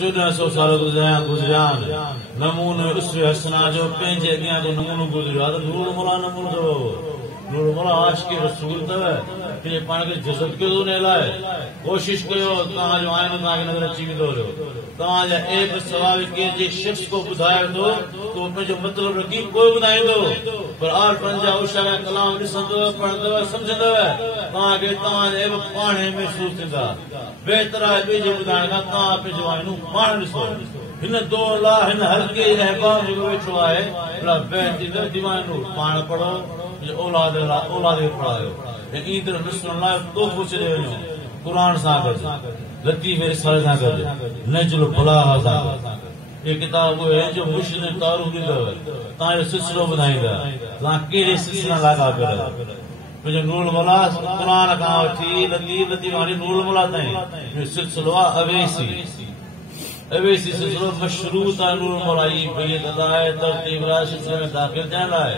1400 साल गुज़रियान नमूनो उसवे हसना जो पंहिंजे अॻियां तो नमूनो गुज़रियो आहे त नूर मोला नमूनो अथव नूर मोला आशिक़ रसूल अथव पंहिंजे पाण खे जज़ब कयो उन लाइ कोशिश कयो तव्हांजो आइनो तव्हांखे नज़र अची वेंदो रहियो तव्हांजा ऐब सवाल कंहिंजे शख़्स को ॿुधाए थो तो पंहिंजो मतिलबु रखी कोई ॿुधाईंदो पर आर पंहिंजा उषा कलाम ॾिसंदव पढ़ंदव सम्झंदव तव्हांखे तव्हांजा ऐब पाण महसूस थींदा बहितर आहे ॿिए जे ॿुधाइण खां तव्हां पंहिंजो आइनो पाण ॾिसो हिन दौर लाइ हिन हल्के रहबान जेको वेठो आहे बहितर दीवानो पाण पढ़ो औलाद खे पढ़ायो ऐं ईंदड़ नस्लुनि लाइ तोहफ़ो छॾे वञो क़ुर सां गॾु लतीफ़ रिसाले सां गॾु नज़्ल बलाग़ा सां गॾु ये किताब उहे आहिनि जो मुर्शिद तारूफ़ ॾींदव तव्हांजो सिलसिलो ॿुधाईंदा तव्हां कहिड़े सिलसिले सां लाॻापियल आहियो मुंहिंजो नूर मोला क़ुर खां वठी लतीफ़ हाणे नूर मोला ताईं सिलसिलो आहे अवेसी सिलसिलो मशरूत आहे नूर मोला जी बैत अदा आहे तरतीब आहे सिलसिले में दाख़िल थियण लाइ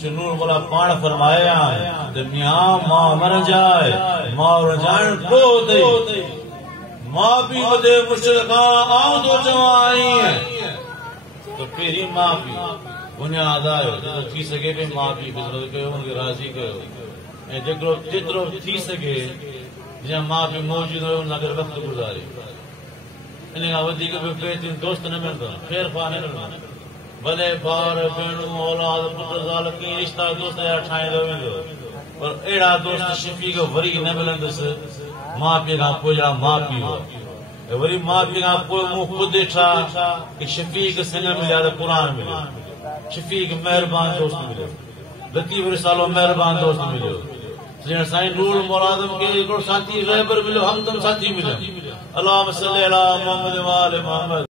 जो नूर मोला पाण फरमाया त मियां मां मर जाए मां रजाइण को अथई मां पीउ वधे मुश्किल खां आऊं थो चवां आई त पहिरीं मां पीउ बुनियाद आहे जेतिरो थी सघे पई मां पीउ ख़िदमत कयो हुनखे राज़ी कयो ऐं जेतिरो थी सघे जीअं मां पीउ मौजूदु हुयो हुन सां वक़्तु गुज़ारियो इन खां वधीक बि बहितरीन दोस्त न मिलंदो ख़ैर ख़्वाह न मिलंदो भले भाउर भेणूं औलाद पुट ज़ाल कीअं रिश्ता दोस्त जा ठाहींदो वेंदो पर अहिड़ा दोस्त शफ़ीक वरी न मिलंदुसि माउ पीउ खां पोइ जहिड़ा माउ पीउ हुआ वरी माउ पीउ खां पोइ मूं ख़ुदि ॾिठा कि शफ़ीक संग मिलिया त क़ुर मिलियो शफ़ीक महिरबान दोस्त मिलियो लतीफ़ रिसालो महिरबान दोस्त मिलियो जीअं साईं नूर मौलादम खे हिकिड़ो साथी रहबर मिलियो हमदम साथी मिलियो अल्लाहुम्मा सल्ली अला मुहम्मद व आले मुहम्मद।